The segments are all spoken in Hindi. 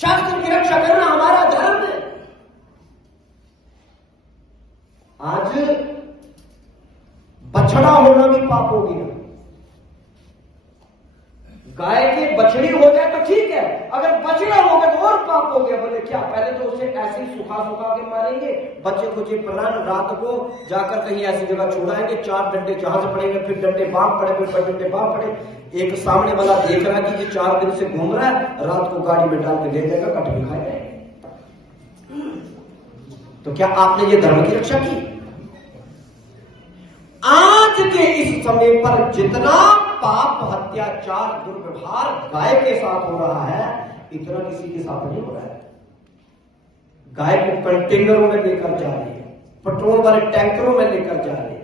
शास्त्र की रक्षा करना हमारा धर्म है। आज बछड़ा होना भी पाप हो गया। गाय के बछड़ी हो जाए तो ठीक है, अगर बछड़ा हो गया तो और पाप हो गया। बोले क्या, पहले तो उसे ऐसे ही सुखा सुखा के मारेंगे, बच्चे को प्राण, रात को जाकर कहीं ऐसी जगह छुड़ाएंगे, 4 डंडे जहां से पड़ेंगे, फिर डंडे बाप पड़े, फिर डंडे बाप पड़े। एक सामने वाला देख रहा है कि 4 दिन से घूम रहा है, रात को गाड़ी में डाल के ले जाएगा, कट के खाएगा। तो क्या आपने ये धर्म की रक्षा की? आज के इस समय पर जितना पाप, अत्याचार, दुर्व्यवहार गाय के साथ हो रहा है, इतना किसी के साथ नहीं हो रहा है। गाय को कंटेनरों में लेकर जा रहे हैं, पेट्रोल वाले टैंकरों में लेकर जा रहे हैं,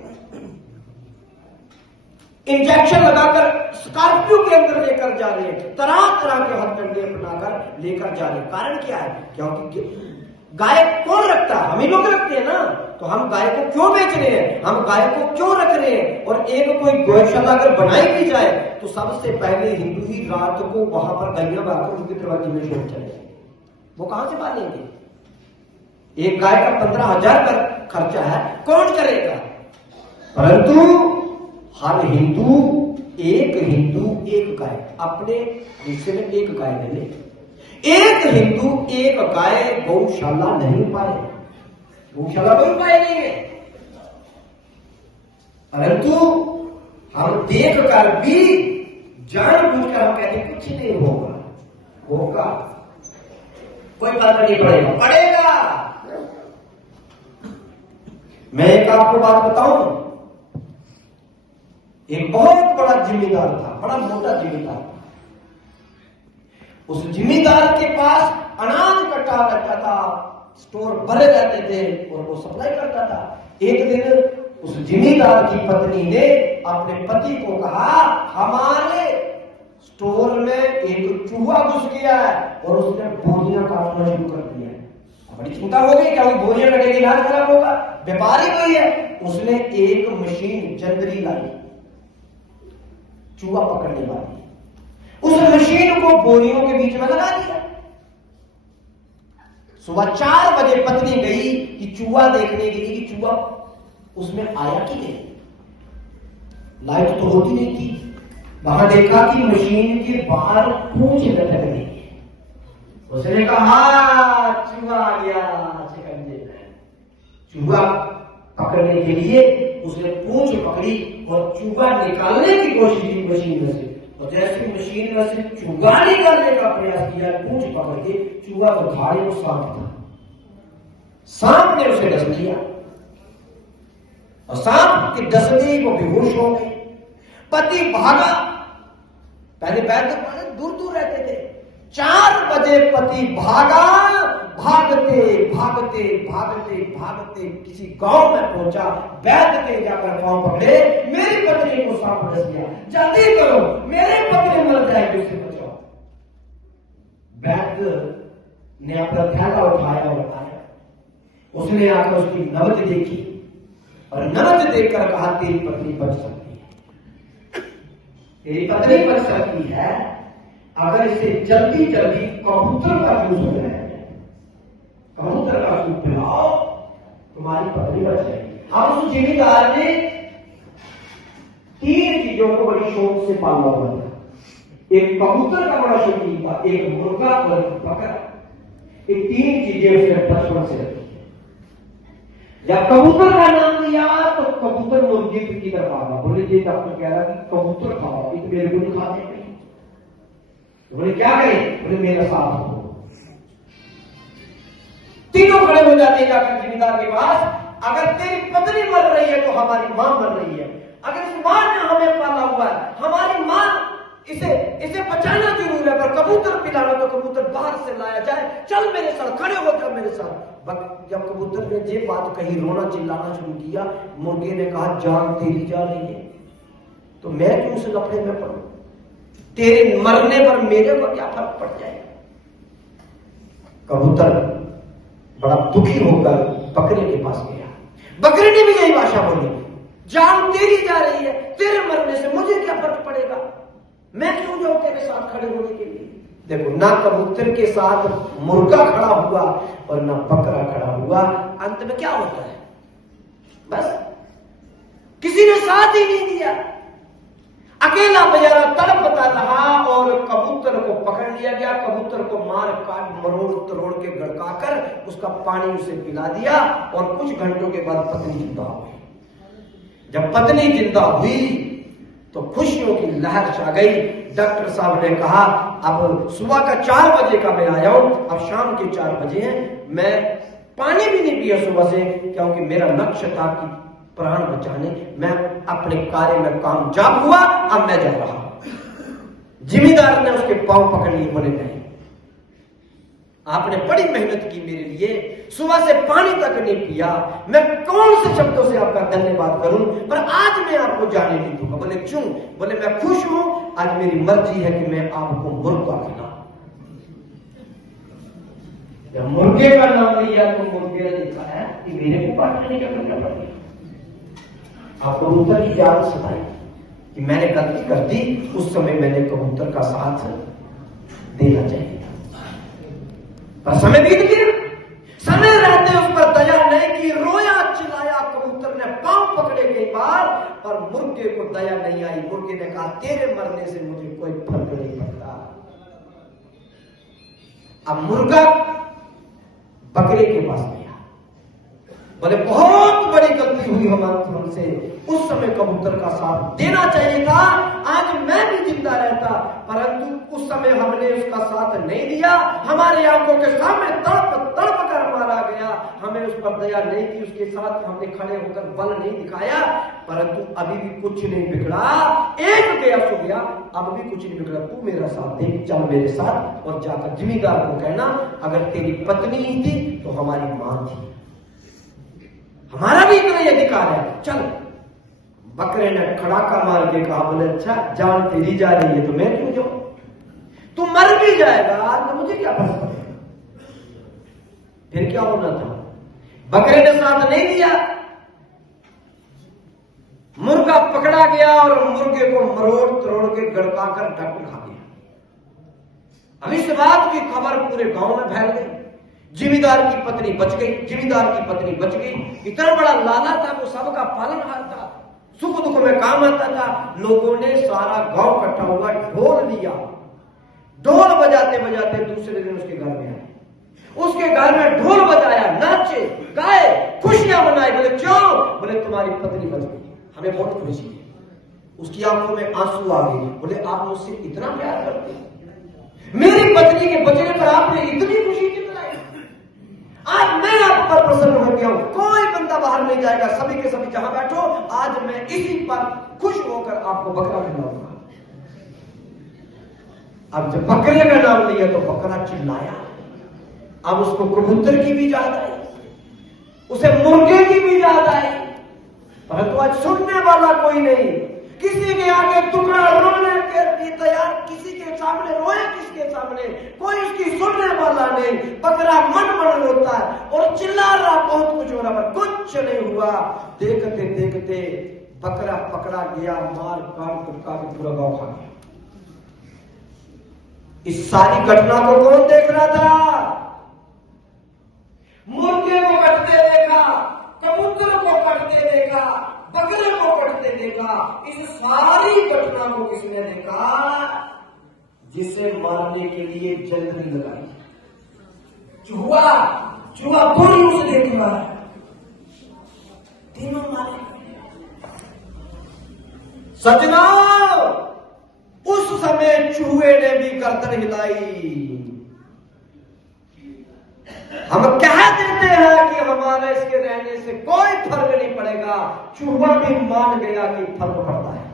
इंजेक्शन लगाकर स्कॉर्पियो के अंदर लेकर जा रहे हैं, तरह तरह के हथकंडे अपनाकर लेकर जा रहे हैं। कारण क्या है? क्योंकि गाय कौन रखता है? हम ही लोग रखते हैं ना। तो हम गाय को क्यों बेच रहे हैं, हम गाय को क्यों रख रहे हैं? और एक कोई गौशाला अगर बनाई भी जाए तो सबसे पहले हिंदू ही रात को वहां पर गायियां बांधकर उनकी प्रवृत्ति में छोड़ चले। वो कहां से पालेंगे? एक गाय का 15,000 का खर्चा है, कौन करेगा? परंतु हर हिंदू एक गाय, अपने हिस्से में एक गाय दे ले। एक हिंदू एक गाय गौशाला नहीं पाए, गौशाला कोई उपाय नहीं है। परंतु हम देख कर भी जानबूझकर हम कहते कुछ नहीं होगा, होगा, कोई फर्क नहीं पड़ेगा, पड़ेगा। मैं एक आपको बात बताऊं, एक बहुत बड़ा जिम्मेदार था, बड़ा मोटा जिम्मेदार था। उस जिम्मेदार के पास अनाज इकट्ठा रहता था, स्टोर भरे रहते थे और वो सप्लाई करता था। एक दिन उस जिम्मेदार की पत्नी ने अपने पति को कहा, हमारे स्टोर में एक चूहा घुस गया है और उसने बोरियां काटना शुरू कर दिया है। बड़ी चिंता हो गई, क्या वो बोरियां कटेगी, इलाज खराब होगा। व्यापारी कोई है, उसने एक मशीन जंदरी लाई, चूहा पकड़ने वाली। उस मशीन को बोरियों के बीच में लगा दिया। सुबह 4 बजे पत्नी गई कि चूहा देखने के लिए, कि चूहा उसमें आया कि नहीं। लाइट तो होती नहीं थी। वहां देखा कि मशीन के बाहर पूंछ लटक गई। उसने कहा चूहा आ गया शिकंजे में। चूहा पकड़ने के लिए उसने पूंछ पकड़ी और चूहा निकालने की कोशिश की मशीन में से। और जैसे मशीन में से चूहा निकालने का प्रयास किया, पूंछ पकड़ के, चूहा तो भाड़ी में सांप था। सांप ने उसे डस लिया और सांप के डसने ही वो बेहोश हो गई। पति भागा, पहले बैठ तो दूर दूर रहते थे। 4 बजे पति भागा, भागते भागते भागते भागते किसी गांव में पहुंचा। वैद्य के जाकर पांव पकड़े, मेरी पत्नी को सांप डस गया, जल्दी करो, मेरे पत्नी मर जाएगी, उसे बचाओ। वैद्य ने अपना थैला उठाया और आया। उसने आकर उसकी नबज देखी और नबज देखकर कहा, तेरी पत्नी बच सकती है, तेरी पत्नी बच सकती है अगर इसे जल्दी जल्दी कबूतर का जूस बनाया जाए, कबूतर का सूप पिलाओ, तुम्हारी पत्नी बच जाएगी। अब उस जिम्मेदार ने 3 चीजों को बड़ी शौक से पाला हुआ था। एक कबूतर का बड़ा शौकीन था, एक मुर्गा और एक बकरा। ये 3 चीजें उसने बचपन से रखी। जब कबूतर का नाम लिया तो कबूतर मुर्गी की तरफ आ गया। बोले जी डॉक्टर कह रहा कि कबूतर खाओ, ये तो मेरे को नहीं खाते। तो बोले क्या करें? बोले मेरा साथ हो। तीनों खड़े हो जाते हैं जाकर जिम्मेदार के पास। अगर तेरी पत्नी मर रही है तो हमारी मां मर रही है। अगर इस मां ने हमें पाला हुआ है, हमारी मां, इसे बचाना जरूर है, पर कबूतर पिलाना तो कबूतर बाहर से लाया जाए। चल मेरे साथ, खड़े हो जा मेरे साथ। जब कबूतर ने ये बात कही, रोना चिल्लाना शुरू किया। मुर्गे ने कहा, जान तेरी जा रही है तो मैं क्यों उस लफड़े में पड़ूं? तेरे मरने पर मेरे को क्या फर्क पड़ जाएगा? कबूतर बड़ा दुखी होकर बकरे के पास गया। बकरे ने भी यही भाषा बोली, जान तेरी जा रही है, तेरे मरने से मुझे क्या फर्क पड़ेगा, मैं क्यों जाऊं तेरे साथ खड़े होने के लिए? देखो, ना कबूतर के साथ मुर्गा खड़ा हुआ और ना बकरा खड़ा हुआ। अंत में क्या होता है? बस किसी ने साथ ही नहीं दिया, अकेला बेचारा तड़पता रहा और कबूतर को पकड़ लिया गया। कबूतर को मार काट मरोड़ तरोड़ के गड़काकर उसका पानी उसे पिला दिया और कुछ घंटों के बाद पत्नी जिंदा हो गई। जब पत्नी जिंदा हुई तो खुशियों की लहर छा गई। डॉक्टर साहब ने कहा, अब सुबह का 4 बजे का मैं आया हूं, अब शाम के 4 बजे हैं, मैं पानी भी नहीं पिया सुबह से, क्योंकि मेरा लक्ष्य था कि प्राण बचाने। मैं अपने कार्य में कामयाब हुआ, अब मैं जा रहा हूं। जिम्मेदार ने उसके पांव पकड़ लिए, बोले नहीं, आपने बड़ी मेहनत की मेरे लिए, सुबह से पानी तक नहीं पिया, मैं कौन से शब्दों से आपका धन्यवाद करूं, पर आज मैं आपको जाने नहीं दूंगा। बोले क्यों? बोले मैं खुश हूं, आज मेरी मर्जी है कि मैं आपको मुर्गा खिलाऊं। जब मुर्गे का नाम लिया तो मुर्गे ने कहा कि मेरे को बात नहीं करना पड़ेगा। आपको कबूतर की याद सुनाई कि मैंने गलती कर दी, उस समय मैंने कबूतर का साथ देना चाहिए, पर समय बीत गया। समय रहते उस पर दया नहीं की, रोया चिल्लाया। कबूतर ने पांव पकड़े कई बार, पर मुर्गे को दया नहीं आई। मुर्गे ने कहा, तेरे मरने से मुझे कोई फर्क नहीं पड़ता। अब मुर्गा बकरे के पास गया, बोले बहुत बड़ी गलती हुई हमसे, उस समय कबूतर का साथ देना चाहिए था, आज मैं भी जिंदा रहता, परंतु उस समय हमने उसका साथ नहीं दिया। हमारी आंखों के सामने तड़प तड़प कर मारा गया, हमें उस पर दया नहीं की, उसके साथ हमने खड़े होकर बल नहीं दिखाया, परंतु अभी भी कुछ नहीं बिगड़ा। एक गया सो गया, अब भी कुछ नहीं बिगड़ा। तू मेरा साथ दे, चल मेरे साथ, और जाकर जिम्मेदार को कहना, अगर तेरी पत्नी नहीं थी तो हमारी मां थी, हमारा भी इतना ही अधिकार है, चल। बकरे ने खड़ाका मार के कहा, बोले अच्छा जान तेरी जा रही है तो मैं क्यों जाऊं, तू मर भी जाएगा तो मुझे क्या फर्क पड़ेगा। फिर क्या होना था? बकरे ने साथ नहीं दिया, मुर्गा पकड़ा गया और मुर्गे को मरोड़ तरोड़ के गड़काकर डॉक्टर खा गया। अब इस बात की खबर पूरे गांव में फैल गई। जिम्मेदार की पत्नी बच गई, जिम्मेदार की पत्नी बच गई। इतना बड़ा लाला था, वो सबका पालनहार था, सुख दुख में काम आता था। लोगों ने सारा गांव इकट्ठा हुआ, ढोल लिया, ढोल बजाते बजाते दूसरे दिन उसके घर में आए, उसके घर में ढोल बजाया, नाचे गाए, खुशियां मनाई। बोले क्यों? बोले तुम्हारी पत्नी बच गई, हमें बहुत खुशी है। उसकी आंखों में आंसू आ गए। बोले आप मुझसे इतना प्यार करते हैं, मेरी पत्नी के बचने पर आपने इतनी खुशी क्यों लाई? आज मैं आप पर प्रसन्न हो गया हूं, कोई बंदा बाहर नहीं जाएगा, सभी के सभी जहां बैठो, आज मैं इसी पर खुश होकर आपको बकरा खिलाऊंगा। अब जब बकरे का नाम लिया तो बकरा चिल्लाया। अब उसको कबूतर की भी याद आई, उसे मुर्गे की भी याद आई, परंतु आज सुनने वाला कोई नहीं। किसी के आगे टुकड़ा रोने के लिए तैयार, किसी के सामने रोए, किसके सामने, कोई उसकी सुनने वाला नहीं। बकरा मन मन रोता है और चिल्ला रहा, बहुत कुछ हो रहा, पर कुछ नहीं हुआ। देखते देखते बकरा पकड़ा गया, मार काट कुटका के पूरा गांव खा गया। इस सारी घटना को कौन देख रहा था? मुर्गे को कटते देखा, कबूतर को कटते देखा, बकरे को कटते देखा। इस सारी घटना को किसने देखा? जिसे मारने के लिए जल्दी लगाई। चूहा, चूहा पूरी उसे देख रहा है, तीनों मारे। सजना, उस समय चूहे ने भी गर्दन हिलाई। हम कह देते हैं कि हमारे इसके रहने से कोई फर्क नहीं पड़ेगा, चूहा भी मान गया कि फर्क पड़ता है,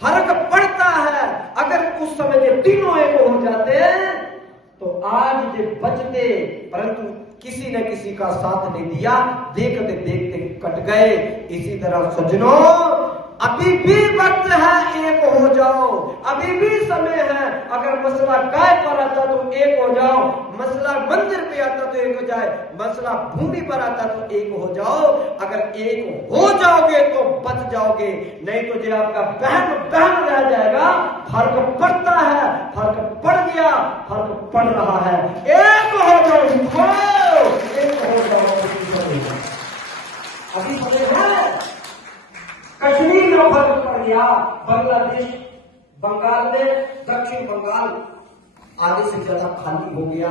फर्क पड़ता है। अगर उस समय ये तीनों एक हो जाते तो आज ये बचते, परंतु किसी न किसी का साथ नहीं दिया, देखते देखते कट गए। इसी तरह सज्जनों, अभी भी वक्त है, एक हो जाओ। अभी भी समय है। अगर मसला गाय पर आता तो एक हो जाओ, मसला मंदिर पे आता तो एक हो जाए, मसला भूमि पर आता तो एक हो जाओ। अगर एक हो जाओगे तो बच जाओगे, नहीं तो जो आपका बहन बहन रह जाएगा। फर्क पड़ता है, फर्क पड़ गया, फर्क पड़ रहा है। एक हो जाओ, एक हो जाओ। अभी समय है, कश्मीर में फर्क पड़ गया, बांग्लादेश, बंगाल में, दक्षिण बंगाल आधे से ज्यादा खाली हो गया।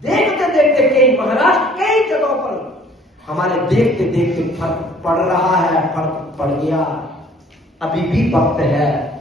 देखते देखते कई महाराष्ट्र, कई जगहों पर हमारे देखते देखते फर्क पड़ रहा है, फर्क पड़ गया। अभी भी वक्त है।